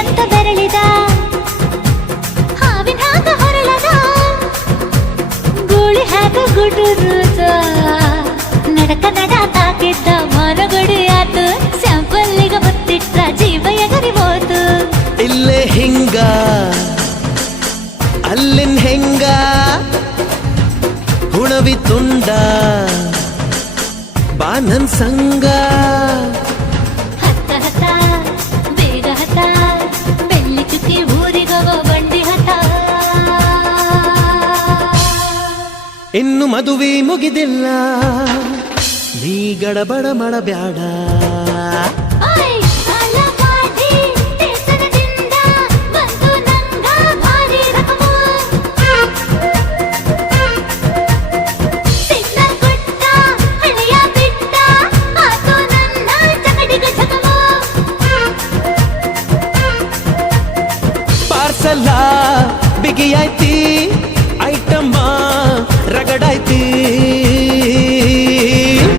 ಅಂತ ಬೆರಳಿದ ಹಾವಿನ ಹಾಗ ಹೊರಳದ ಗೂಳಿ ಹಾಗ ಗುಡುರುದ ನಡಕ ನಡ ತಾಕಿದ್ದ ಮರಗಡಿ ಆತು ಸ್ಯಾಂಪಲ್ಲಿಗ ಮುತ್ತಿಟ್ಟ ಜೀವ ಎಗರಿ ಹೋತು ಇಲ್ಲೇ ಹಿಂಗ ಅಲ್ಲಿನ್ ಹೆಂಗ ಹುಣವಿ ತುಂಡ ಬಾ ನನ್ ಸಂಗ ಹತ್ತ ಹತ್ತ ಬೇಗ ಹತ್ತ ಬೆಳ್ಳಿ ಚುಕ್ಕಿ ಊರಿಗವ ಬಂಡಿ ಹತ್ತ ಇನ್ನು ಮದುವೆ ಮುಗಿದಿಲ್ಲ ನೀ ಗಡಬಡ ಮಾಡಬ್ಯಾಡ ಓಯ್ ಸಾಲಗಾಡಿ ದೇಶದಿಂದ ಬಂದು ನಂಗ ಭಾರಿ ರಕಮು ಸಿಗ್ನಲ್ ಕೊಟ್ಟ ಹಳೆಯ ಬಿಟ್ಟ ಆತು ನನ್ನ ಚಕಡಿಗ ಚಕಮು ಪಾರ್ಸಲ್ಲ ಬಿಗಿಯಾಯ್ತಿ ಐಟಮ್ಮ ರಗಡಾಯ್ತಿ